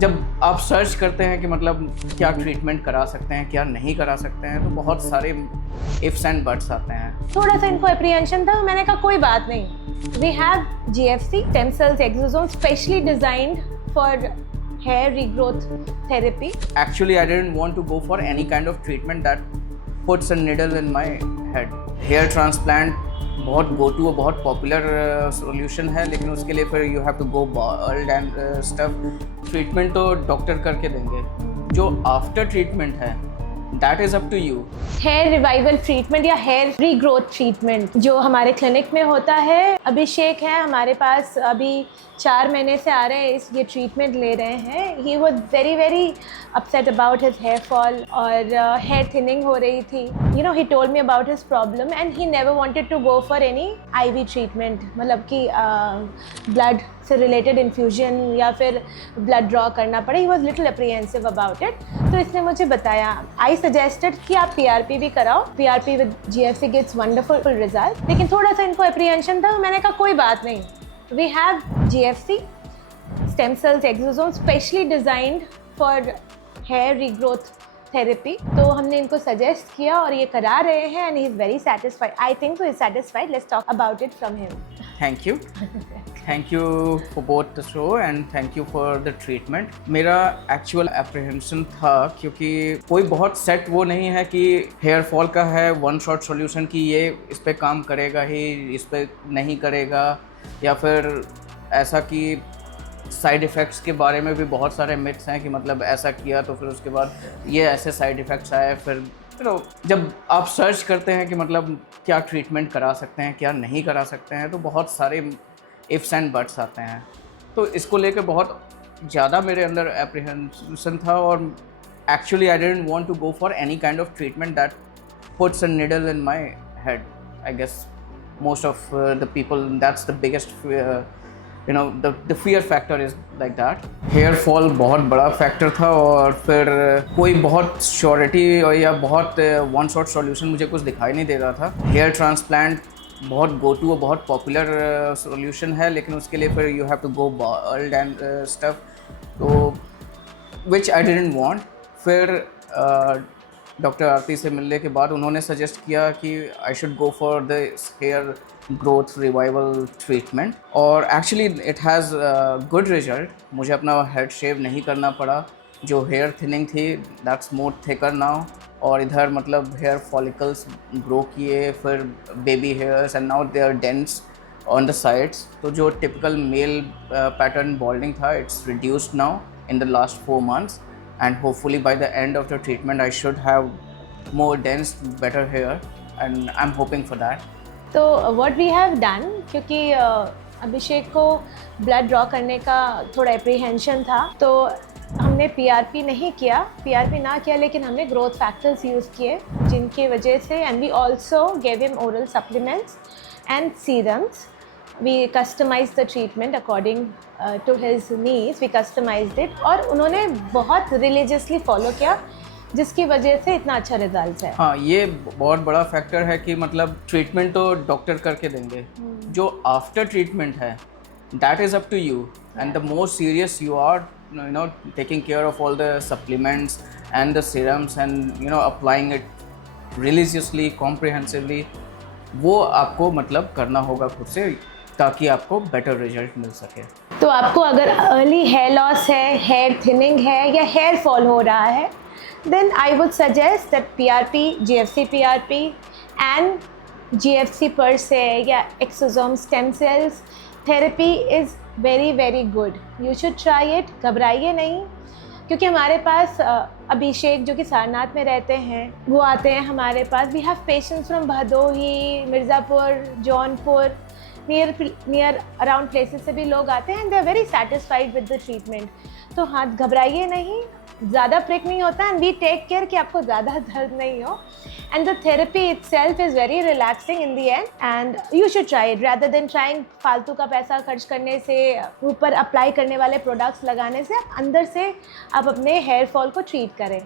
जब आप सर्च करते हैं कि मतलब क्या ट्रीटमेंट करा सकते हैं, क्या नहीं करा सकते हैं, तो बहुत सारे इफ्स एंड बट्स आते हैं। थोड़ा सा इनको एप्रीहेंशन था, मैंने कहा कोई बात नहीं। We have GFC stem cells exosome specially designed for hair regrowth therapy. Actually, I didn't want to go for any kind of treatment that puts a needle in my head. Hair transplant बहुत go to बहुत popular solution है, लेकिन उसके लिए फिर you have to go bald and stuff. Treatment तो doctor करके देंगे, जो आफ्टर ट्रीटमेंट है that is up to you. Hair revival treatment या हेयर रीग्रोथ ट्रीटमेंट जो हमारे क्लिनिक में होता है, अभिषेक है हमारे पास, अभी 4 महीने से आ रहे हैं, ये ट्रीटमेंट ले रहे हैं। He was very upset about his hair fall और हेयर थिनिंग हो रही थी। You know, he told me about his problem and he never wanted to go for any IV treatment, मतलब कि ब्लड से रिलेटेड इन्फ्यूजन या फिर blood draw करना पड़े। He was little apprehensive about it. तो इसने मुझे बताया, आई सजेस्टेड कि आप PRP भी कराओ। PRP with GFC gives wonderful result. लेकिन थोड़ा सा इनको अप्रीहेंशन था, मैंने कहा कोई बात नहीं। We have GFC stem cells exosome specially designed for hair regrowth therapy. तो हमने इनको सजेस्ट किया और ये करा रहे हैं and he is very satisfied. I think so he is satisfied. Let's talk about it from him. Thank you. Thank you for both the show and thank you for the treatment. मेरा actual apprehension था, क्योंकि कोई बहुत set वो नहीं है कि hair fall का है वन शॉट सॉल्यूशन कि ये इस पे काम करेगा ही, इस पे नहीं करेगा, या फिर ऐसा कि साइड इफ़ेक्ट्स के बारे में भी बहुत सारे मिथ्स हैं कि मतलब ऐसा किया तो फिर उसके बाद ये ऐसे साइड इफ़ेक्ट्स आए। फिर जब आप सर्च करते हैं कि मतलब क्या ट्रीटमेंट करा सकते हैं, क्या नहीं करा सकते हैं, तो बहुत सारे इफ्स एंड बट्स आते हैं। तो इसको लेकर बहुत ज़्यादा मेरे अंदर एप्रीहेंशन था, और actually I didn't want to go for any kind of treatment that puts a needle in my head. I guess most of the people, that's the biggest the fear factor is like that. Hair fall बहुत बड़ा factor था, और फिर कोई बहुत surety या बहुत one shot solution मुझे कुछ दिखाई नहीं दे रहा था। हेयर ट्रांसप्लांट बहुत गो टू बहुत पॉपुलर सॉल्यूशन है, लेकिन उसके लिए फिर you have to go bald and stuff, तो विच आई डिडंट वांट। फिर डॉक्टर आरती से मिलने के बाद उन्होंने सजेस्ट किया कि I should go for the hair growth revival treatment, और actually it has good result. मुझे अपना हेड शेव नहीं करना पड़ा, जो हेयर थिनिंग थी दैट्स मोर थिकर नाउ, और इधर मतलब हेयर फॉलिकल्स ग्रो किए, फिर baby hairs and now they are dense on the sides. तो जो टिपिकल मेल पैटर्न बॉल्डिंग था, it's reduced now in the last 4 months, and hopefully by the end of the treatment I should have more dense, better hair, and I'm hoping for that. तो what we have done, क्योंकि अभिषेक को blood draw करने का थोड़ा apprehension था, तो हमने PRP नहीं किया, PRP ना किया, लेकिन हमने ग्रोथ फैक्टर्स यूज़ किए, जिनकी वजह से, and we also gave him oral supplements and serums. We customized the treatment according to his needs. We customized it, और उन्होंने बहुत religiously follow किया, जिसकी वजह से इतना अच्छा रिजल्ट है। हाँ, ये बहुत बड़ा फैक्टर है कि मतलब ट्रीटमेंट तो डॉक्टर करके देंगे, जो आफ्टर ट्रीटमेंट है that is up to you, and the more serious you are taking care of all the supplements and the serums and applying it religiously, comprehensively, वो आपको मतलब करना होगा खुद से, ताकि आपको बेटर रिजल्ट मिल सके। तो आपको अगर अर्ली हेयर लॉस है, हेयर थिनिंग है, या हेयर फॉल हो रहा है, then I would suggest that PRP, GFC PRP and GFC per se या exosome stem cells therapy is very good. You should try it. घबराइए नहीं, क्योंकि हमारे पास अभिषेक जो कि सारनाथ में रहते हैं, वो आते हैं हमारे पास। We have patients from Bhadohi, Mirzapur, Jaunpur, near around places से भी लोग आते हैं, and they are very satisfied with the treatment. तो हाँ, घबराइए नहीं, ज़्यादा प्रिक नहीं होता, एंड वी टेक केयर कि आपको ज़्यादा दर्द नहीं हो, and the therapy itself is very relaxing in the end, and you should try it rather than trying फालतू का पैसा खर्च करने से, ऊपर अप्लाई करने वाले प्रोडक्ट्स लगाने से। आप अंदर से आप अपने हेयर फॉल को ट्रीट करें।